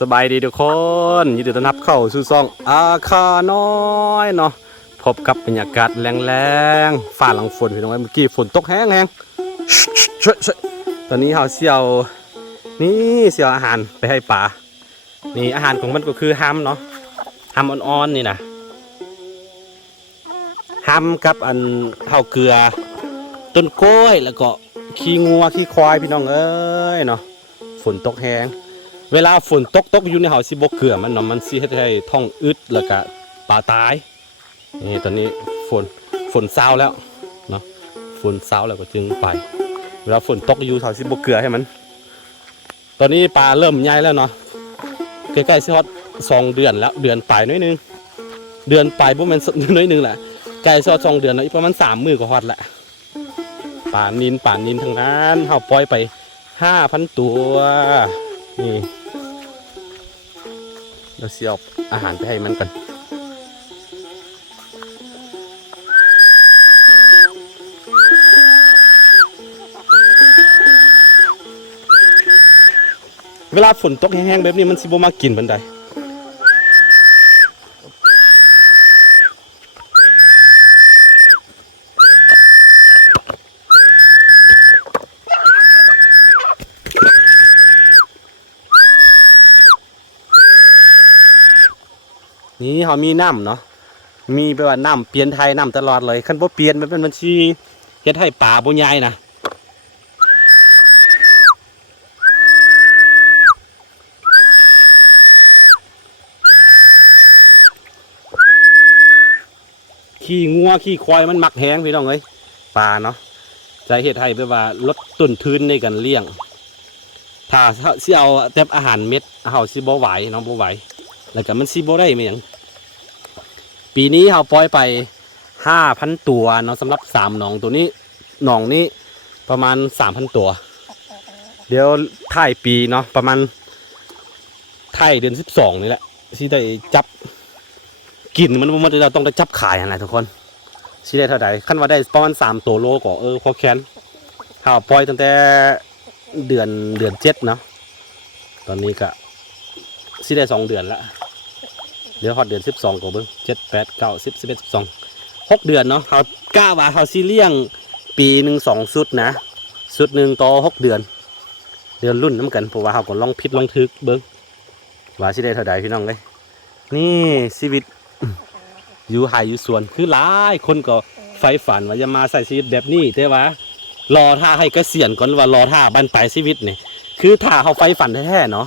สบายดีทุกคนยินดีต้อนรับเข้าสู่ช่องอาคาน้อยเนาะพบกับบรรยากาศแรงๆฝ่าหลังฝนพี่น้องเมื่อกี้ฝนตกแห้งๆช่วยตอนนี้เราเสี่ยวนี่เสี่ยวอาหารไปให้ป่านี่อาหารของมันก็คือฮัมเนาะฮัมอ่อนๆนี่นะฮัมกับอันเท่าเกลือต้นกล้วยแล้วก็ขี้งัวขี้ควายพี่น้องเอ้ยเนาะฝนตกแห้งเวลาฝนตกอยู่ในเฮาสิบ่เกลือมันเนาะมันสิเฮ็ดให้ท้องอึดแล้วก็ปลาตายนี่ตอนนี้ฝนเศร้าแล้วเนาะฝนเศร้าแล้วก็จึงไปเวลาฝนตกอยู่เฮาสิบ่เกลือให้มันตอนนี้ปลาเริ่มใหญ่แล้วเนาะใกล้ๆสิฮอด2 เดือนแล้วเดือนปลายน้อยนึงเดือนปลายบ่แม่นน้อยนึงแหละใกล้สิฮอด2 เดือนแล้วอีกประมาณ3 มื้อก็ฮอดละปลานินทั้งนั้นเฮาปล่อยไป 5,000 ตัวนี่เราเสียบอาหารไปให้มันก่อนเวลาฝนตกแห้งๆแบบนี้มันสิบ่มากินบันไดนี่เขามีน้ำเนาะมีแบบว่าน้ำเปลี่ยนไทยน้ำตลอดเลยคันบ่เปลี่ยนมันเป็นบัญชีเฮ็ดให้ป่าบ่ใหญ่นะขี้งัวขี้ควายมันมักแห้งพี่น้องเอ้ยป่าเนาะใจเฮ็ดให้แบบว่าลดต้นทุนในการเลี้ยงถ้าสิเอาแต่อาหารเม็ดเฮาสิบ่ไหวเนาะบ่ไหวแล้วก็มันสิบ่ได้แม่หยังปีนี้เฮาปล่อยไป 5,000 ตัวเนาะสำหรับ3หนองตัวนี้หนองนี้ประมาณ 3,000 ตัวเดี๋ยวท้ายปีเนาะประมาณท้ายเดือน12นี่แหละสิได้จับกินมันเราต้องได้จับขายอะไรทุกคนสิได้เท่าใดคันว่าได้ประมาณ3 ตัวโลก็พอแค้นเฮาปล่อยตั้งแต่เดือน7เนาะตอนนี้ก็สิได้2 เดือนละเดี๋ยวฮอดเดือน12ก็เบิ่ง7 8 9 10 11 12 6 เดือนเนาะเขากล้าว่าเขาสิเลี้ยงปีหนึ่ง2 ชุดนะชุดหนึ่งต่อ6 เดือนรุ่นน้ำกันเพราะว่าเขาก็ลองพิษลองทึกเบิ้งว่าสิได้เท่าใดพี่น้องเลยนี่ชีวิตอยู่ไห่อยู่สวนคือหลายคนก็ใฝ่ฝันว่าจะมาใส่ชีวิตแบบนี้แต่ว่ารอท่าให้เกษียณก่อนว่ารอท่าบรรปลายชีวิตนี่คือท่าเขาใฝ่ฝันแท้ๆเนาะ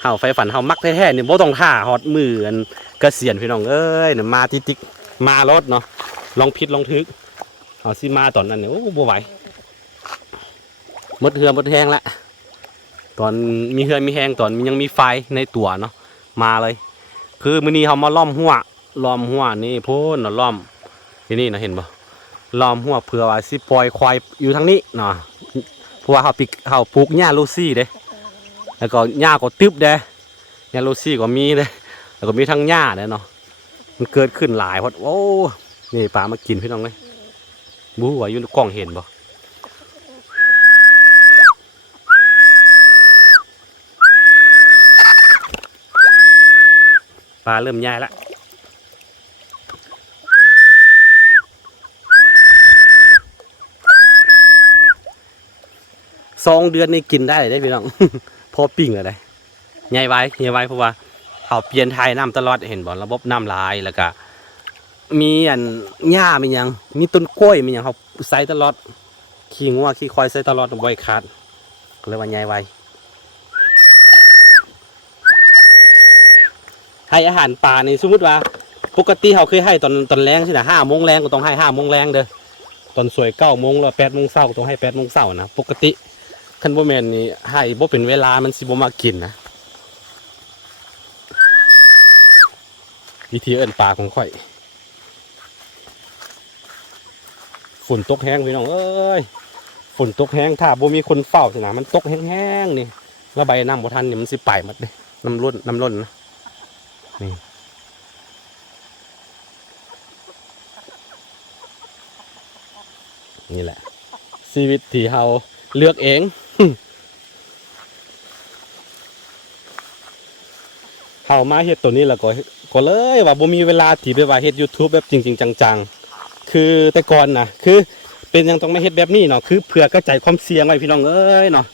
เขาใฝ่ฝันเขามักแท้ๆเนี่ยบ่ต้องท่าฮอดมือกันเกษียณพี่น้องเอ้ยเนี่ยมาติ๊กมารถเนาะลองพิษลองทึกเอาสิมาตอนนั้นเนี่ยโอ้บ่ไหวหมดเหือหมดแห้งละตอนมีเหือมีแห้งตอนยังมีไฟในตัวเนาะมาเลยคือมื้อนี้เขามาล้อมหัวนี่โพ้นเนาะล้อมที่นี่นะเห็นบ่ล้อมหัวเผื่อว่าสิปล่อยควายอยู่ทางนี้เนาะเพราะว่าเขาปลูกหญ้าลูซี่เด้แล้วก็หญ้าก็ตึบเด้หญ้าลูซี่ก็มีเด้แล้วก็มีทั้งหญ้าเด้เนาะมันเกิดขึ้นหลายพอดโอ้นี่ปลามากินพี่น้องเลยบู๊ว่าอยู่ในกล้องเห็นบ่ปลาเริ่มใหญ่ละ2 เดือนนี่กินได้พี่น้อง พอปิ้งเลยใหญ่ไว้เพราะว่าเขาเปลี่ยนไทยน้ำตลอดเห็นบ่ระบบน้ำลายแล้วก็มีอันหญ้ามียังมีต้นกล้วยมียังเขาใส่ตลอดขี้งัวขี้ควายใส่ตลอดไว้ขาดก็เลยว่าใหญ่ไว้ให้อาหารปลานี่สมมติว่าปกติเขาเคยให้ตอนแรงใช่ไหม5 โมงแรงก็ต้องให้5 โมงแรงเด้อตอนสวย9 โมงแล้ว8 โมงเช้าก็ต้องให้8 โมงเช้านะปกติคันบ่แม่นนี่ให้บ่เป็นเวลามันสิบ่มากินนะวิธีเอิ้นปลาของข่อยฝนตกแห้งพี่น้องเอ้ยฝนตกแห้งถ้าบ่มีคนเฝ้าสินะมันตกแห้งๆนี่ระบายน้ำบ่ทันนี่มันสิไปหมดเลยน้ำล้นนะนี่แหละชีวิตที่เราเลือกเอง เข้ามาเฮ็ดตัวนี้แล้วก็เลยว่าบ่มีเวลาที่ไปว่าเฮ็ด YouTube แบบจริงๆจังๆคือแต่ก่อนน่ะคือเป็นยังต้องมาเฮ็ดแบบนี้เนาะคือเพื่อกระจายความเสี่ยงไว้พี่น้องเอ้ยเนาะ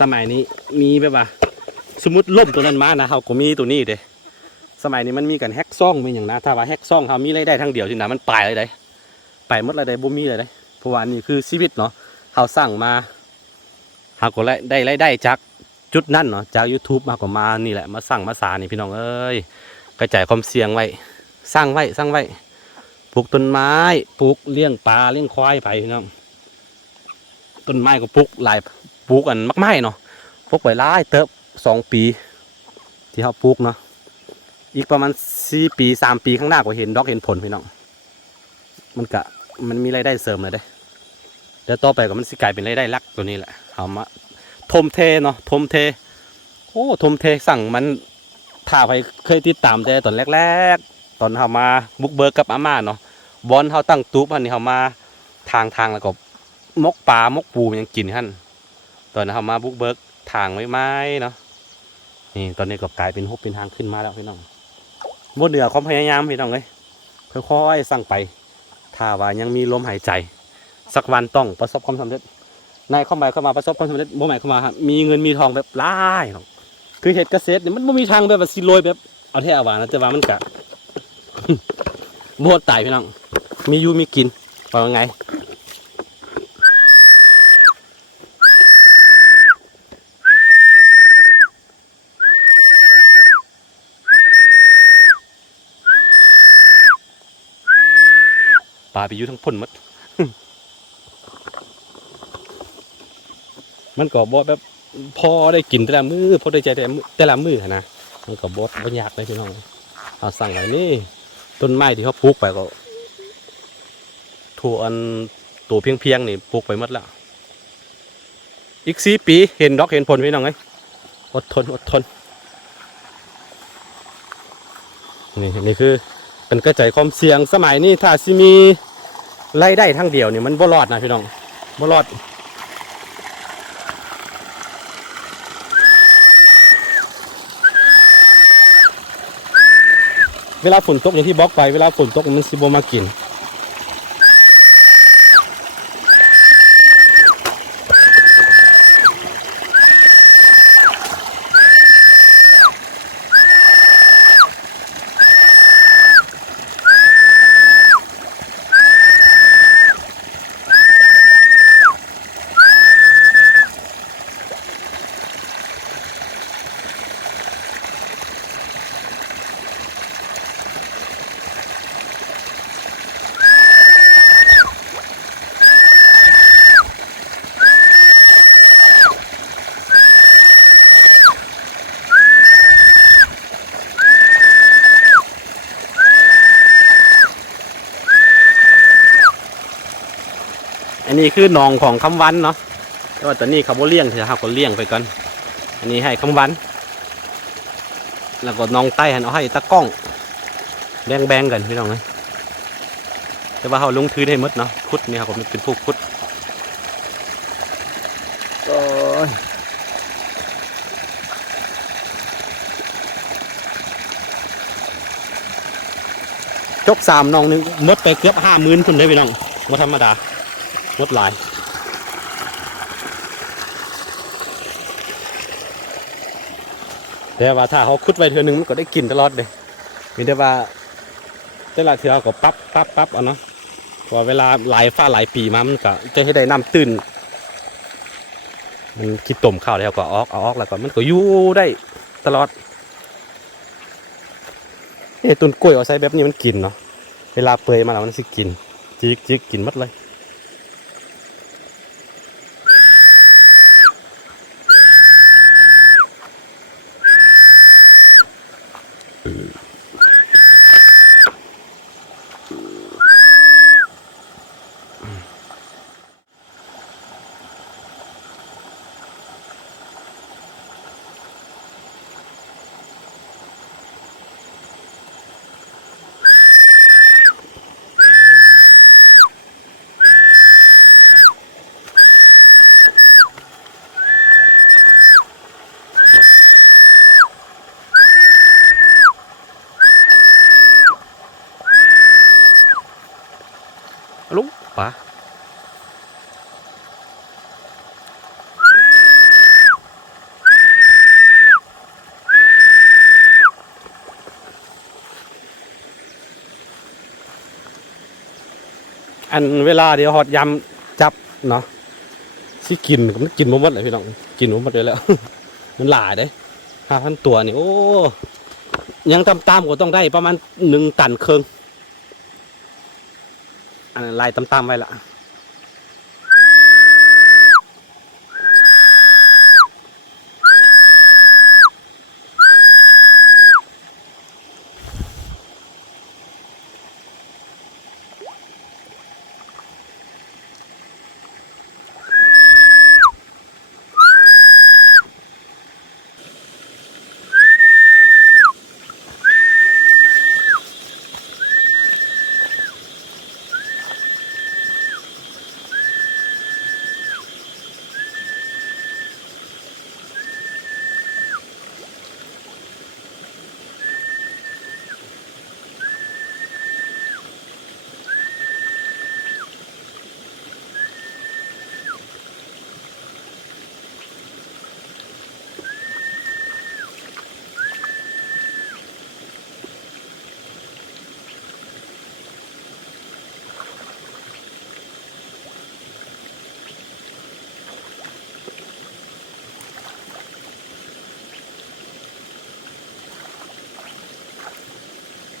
สมัยนี้มีแบบว่าสมมุติล่มตัวนั้นมานะเฮาก็มีตัวนี้เด้สมัยนี้มันมีกันแฮกซ่องเป็นอย่างนะถ้าว่าแฮกซ่องเฮามีรายได้ทางเดียวที่น่ะมันไปเลยได้ไปหมดรายได้บ่มีเลยได้เพราะว่านี่คือชีวิตเนาะเฮาสร้างมาเฮาก็ได้รายได้จากจุดนั้นเนาะจาก YouTube มาก็มานี่แหละมาสร้างมาสานี่พี่น้องเอ้ยกระจายความเสี่ยงไว้สร้างไว้ปลูกต้นไม้ปลูกเลี้ยงปลาเลี้ยงควายไปพี่น้องต้นไม้ก็ปลูกหลายปลูกอันมากไม้เนาะปลูกไว้หลายเติบ2 ปีที่เขาปลูกเนาะอีกประมาณ4 ปี3 ปีข้างหน้าก็เห็นดอกเห็นผลพี่น้องมันมีรายได้เสริมเลยเด้เดี๋ยวต่อไปก็มันสิกลายเป็นรายได้หลักตัวนี้แหละเอามาทมเทเนาะทมเทโอ้ทมเทสั่งมันถ้าไปเคยติดตามแต่ตอนแรกๆตอนเขามาบุกเบิกกับอาม่าเนาะบอลเขาตั้งตู้พันนี่เขามาทางแล้วก็มกปลามกปูยังกินขั้นตอนนั้นเขามาบุกเบิกทางไม้เนาะนี่ตอนนี้ก็กลายเป็นหุบเป็นทางขึ้นมาแล้วพี่น้องบนเหนือความพยายามพี่น้องเลยค่อยๆสั่งไปถ้าว่ายังมีลมหายใจสักวันต้องประสบความสำเร็จนายเข้ามาประสบความสำเร็จบ่หมายเข้ามาครับมีเงินมีทองแบบหลายเนาะคือเห็ดเกษตรเนี่ยมันไม่มีทางแบบว่าสิโรยแบบเอาแท้เอาหวานนะแต่ว่ามันกะ โบดตายพี่น้องมีอยู่มีกินว่าไงปลาไปอยู่ทั้งพ่นหมด มันก็บดแบบพอได้กินแต่ละมือพอได้ใจแต่ละมือนะมันก็บดบ่ยากเลยพี่น้องเอาสั่งไว้นี่ต้นไม้ที่เขาปลูกไปก็ถั่วอันตัวเพียงนี่ปลูกไปหมดแล้วอีก4 ปีเห็นดอกเห็นผลพี่น้องไงอดทนนี่คือเป็นกระจายความเสี่ยงสมัยนี้ถ้าสิมีรายได้ทั้งเดียวนี่มันบ่รอดนะพี่น้องบ่รอดเวลาฝนตกอย่างที่บอกไปเวลาฝนตกมันสิบมากินอันนี้คือหนองของคำวันเนาะแต่ว่าตอนนี้เขาบ่เลี้ยงเถอะเขาก็เลี้ยงไปก่อนอันนี้ให้คำวันแล้วก็น้องใต้หันเอาให้ตะก้องแบ่งกันพี่น้องเลยแต่ว่าเขาลงทุนให้หมดเนาะคุดนี่เขาก็เป็นผู้คุดจก3 น้องนึงมดไปเกือบ50,000คนเลยพี่น้องไม่ธรรมดามดหลายแต่ว่าถ้าเขาคุดไว้เทือนึงมันก็ได้กินตลอดเลยมีแต่ว่าแต่ละเทือก็ปั๊บเอาเนาะพอเวลาหลายฟ้าหลายปีมามันก็จะให้ได้น้ำตื้นมันคิดต้มข้าวแล้วก็เอาออกแล้วก็มันก็อยู่ได้ตลอดต้นกล้วยเอาใส่แบบนี้มันกินเนาะเวลาเปื่อยมาแล้วมันสิกินจิกกินหมดเลย ปะอันเวลาเดี๋ยวหอดยำจับเนาะสิกินมันกินบ่หมดเลยพี่น้องกินบ่หมดเลยแล้ว มันหลายเด้5,000 ตัวนี่โอ้ยังตามๆก็ต้องได้ประมาณ1 ตันครึ่งอันลายตามๆไว้ละ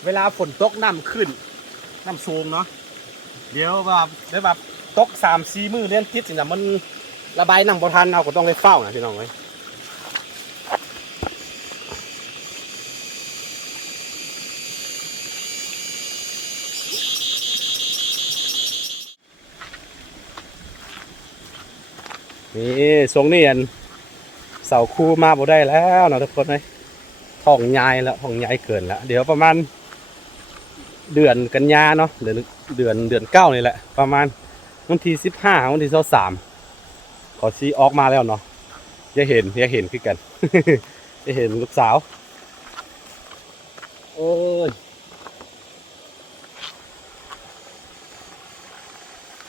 เวลาฝนตกน้ำขึ้นน้ำสูงเนาะเดี๋ยวแบบตก3-4 มื้อเลี้ยงติดสินะมันระบายน้ำบ่ทันเราก็ต้องไปเฝ้านะพี่น้องเอ้ยนี่ทรงนี่อันเสาคู่มาบ่ได้แล้วเนาะทุกคนเลยท้องใหญ่แล้วท้องใหญ่เกินแล้วเดี๋ยวประมาณเดือนกันยาเนาะเดือน9นี่แหละประมาณวันที่15วันที่23ขอซีออกมาแล้วเนาะจะเห็นคือกัน จะเห็นลูกสาวโอ้ย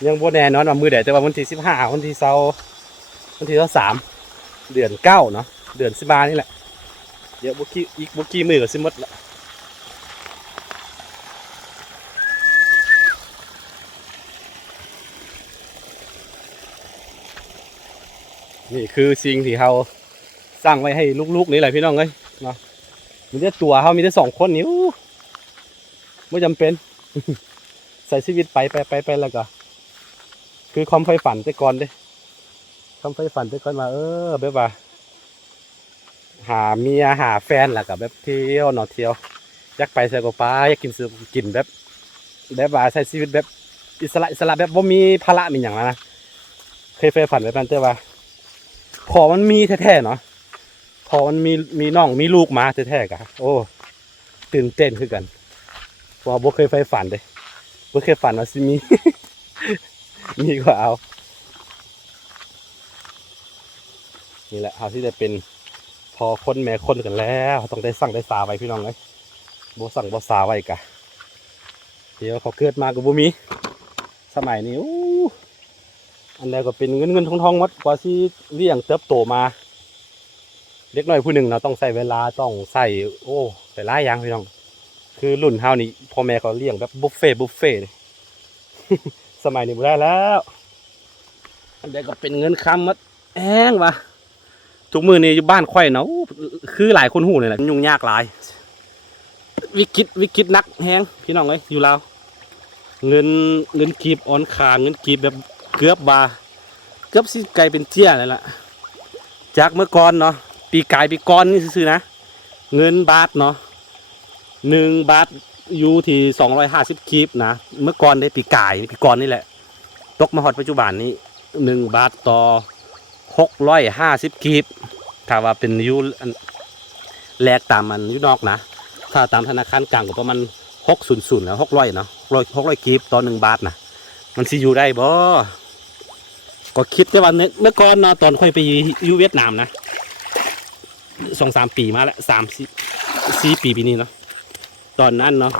ยังบ่แน่นอนว่ามือใดแต่ว่าวันที่15วันที่23เดือน9เนาะเดือน15นี่แหละเดี๋ยวบุกี้มือก็สิหมดละนี่คือสิ่งที่เขาสร้างไว้ให้ลูกๆนี่แหละพี่น้องเอ้ยเนาะมีแต่ตัวเขามีแต่2 คนนี่ไม่จำเป็น ใส่ชีวิตไปแล้วก็คือความใฝ่ฝันแต่ก่อนเด้ความใฝ่ฝันแต่ก่อนมาแบบว่าหาเมียหาแฟนแล้วก็แบบเที่ยวเนาะเที่ยวอยากไปใส่ก็ไปอยากกินซื้อกินแบบว่าใช้ชีวิตแบบอิสระแบบว่ามีภาระมีอย่างนะเคยใฝ่ฝันแบบนั้นแต่ว่าพอมันมีแท้ๆเนาะพอมันมีน้องมีลูกมาแท้ๆกะโอ้ตื่นเต้นขึ้นกันเพราะบ่เคยใฝ่ฝันเลยบ่เคยฝันว่าสิมี มีก็เอานี่แหละเอาที่จะเป็นพอคนแม่คนกันแล้วต้องได้สั่งได้สาไว้พี่น้องเลยบ่สั่งบ่สาไว้กะเดี๋ยวเขาเกิดมากับบ่มีสมัยนี้อันแรกก็เป็นเงินทองหมดกว่าที่เลี้ยงเติบโตมาเล็กน้อยผู้หนึ่งเราต้องใส่เวลาต้องใส่ใส่หลายอย่างพี่น้องคือรุ่นเฮานี่พ่อแม่เขาเลี้ยงแบบบุฟเฟ่เลย สมัยนี้บ่ได้แล้วอันแรกก็เป็นเงินคำมัดแห้งวะทุกมือนี่อยู่บ้านข่อยเนาะคือหลายคนหูเลยแหละยุ่งยากหลายวิกฤตนักแห้งพี่น้องเลยอยู่ลาวเงินกีบอ่อนขาเงินกีบแบบเกือบสิไกลเป็นเจี้ยเลยล่ะจากเมื่อก่อนเนาะปีก่อนนี่ซื่อๆนะเงินบาทเนาะ1 บาทอยู่ที่250กีบนะเมื่อก่อนได้ปีก่อนนี่แหละตกมาฮอดปัจจุบันนี้1 บาทต่อ650กีบถ้าว่าเป็นยูแลกตามมันยูนอกนะถ้าตามธนาคารกลางก็ประมาณ600แล้ว600เนาะ600กีบต่อ1 บาทนะมันสิอยู่ได้บ่ก็คิดแต่ว่าเมื่อก่อนเนาะตอนค่อยไปอยู่เวียดนามนะ2-3 ปีมาแล้ว3-4 ปีนี้เนาะตอนนั้นเนาะ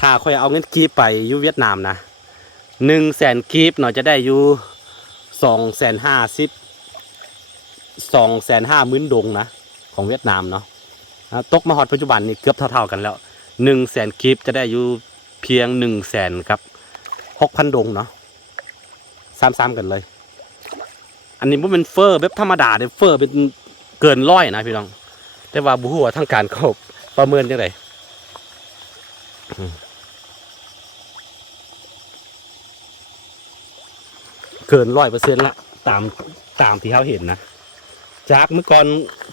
ถ้าค่อยเอาเงินกีบไปอยู่เวียดนามนะ 100,000กีบเนาะจะได้อยู่250,000 ดงนะของเวียดนามเนาะตกมาฮอดปัจจุบันนี่เกือบเท่าๆกันแล้ว100,000กีบจะได้อยู่เพียง100,000กับ6,000 ดงเนาะซ้ำๆกันเลยอันนี้บ่เป็นเฟอร์แบบธรรมดาเด้เฟอร์เป็นเกินร้อยนะพี่น้องแต่ว่าบ่ฮู้ว่าทางการเขาประเมินจังไดเกิน100%ละตามที่เขาเห็นนะจากเมื่อก่อน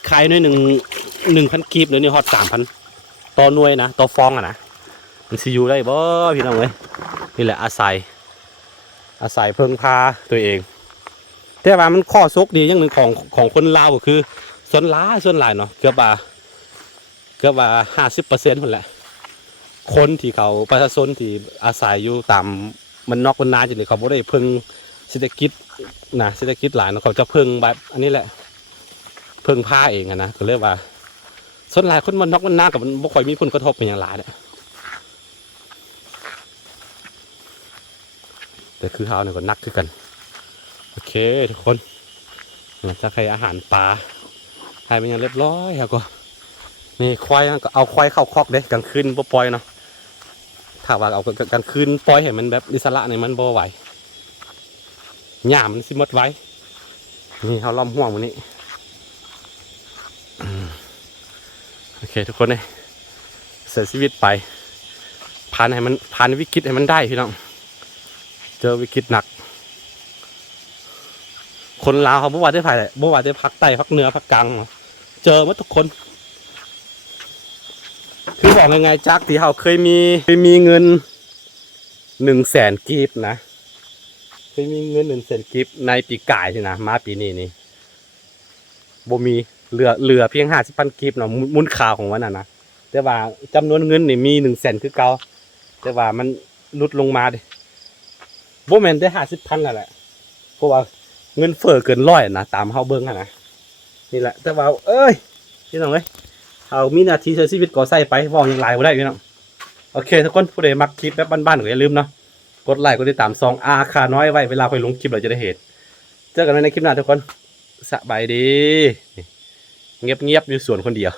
ขายหน่วย1,000กีบเดี๋ยวนี้ฮอด3,000ต่อหน่วยนะต่อฟองนะมันสิอยู่ได้บ่พี่น้องเอ้ยนี่แหละอาศัยเพิ่งพาตัวเองแต่ว่ามันข้อซกดีอย่างหนึ่งของคนลาวก็คือส่วนหลายเนาะเกือบว่า50%คนแหละคนที่เขาประชาชนที่อาศัยอยู่ตามมันนอกมันนาจริงๆเขาบ่ได้เพิ่งเศรษฐกิจหลายเนาะเขาจะเพิ่งแบบอันนี้แหละเพิ่งพาเองนะก็เรียกว่าส่วนหลายคนมันนอกมันนากับมันบ่ค่อยมีผลกระทบเป็นอย่างไรเนี่ยแต่คือเขาเนี่ยก็นักคือกันโอเคทุกคนจะใครอาหารปลาให้เป็นอย่างเรียบร้อยครับก็นี่ควายก็เอาควายเข้าคอกเด้กลางคืนบ่ปล่อยเนาะถ้าว่าเอากลางคืนปล่อยให้มันแบบอิสระในมันบ่ไหวหญ้ามันสิมดไว้นี่เขาล้อมห่วงมันนี้โอเคทุกคนเลยเสียชีวิตไปผ่านวิกฤตให้มันได้พี่น้องเจอวิกฤตหนักคนลาวเขาบ่ว่าได้ภาคใต้ภาคเหนือภาคกลางเจอหมดทุกคนคือบอกยังไงจากที่เขาเคยมีเงิน100,000กีบนะเคยมีเงิน100,000กีบในปีกายใช่นะมาปีนี้นี่บ่มีเหลือเพียง50,000กีบเนาะมูลค่าของมันนะแต่ว่าจำนวนเงินนี่มี100,000คือเก่าแต่ว่ามันลดลงมาดิบ่แม่นได้50,000นั่นแหละเพราะว่าเงินเฟ้อเกินร้อยนะตามเฮาเบิ่งนะนี่แหละแต่ว่าเอ้ยพี่น้องเอ้ยเอามีนาทีใช้ชีวิตก่อใส่ไปฟ้องยังหลายบ่ได้พี่น้องโอเคทุกคนผู้ใดมักคลิปแบบบ้านๆก็อย่าลืมเนาะกดไลค์กดติดตามซองอาคาน้อยไว้เวลาค่อยลงคลิปเราจะได้เห็นเจอกันในคลิปหน้าทุกคนสบายดีเงียบๆอยู่สวนคนเดียว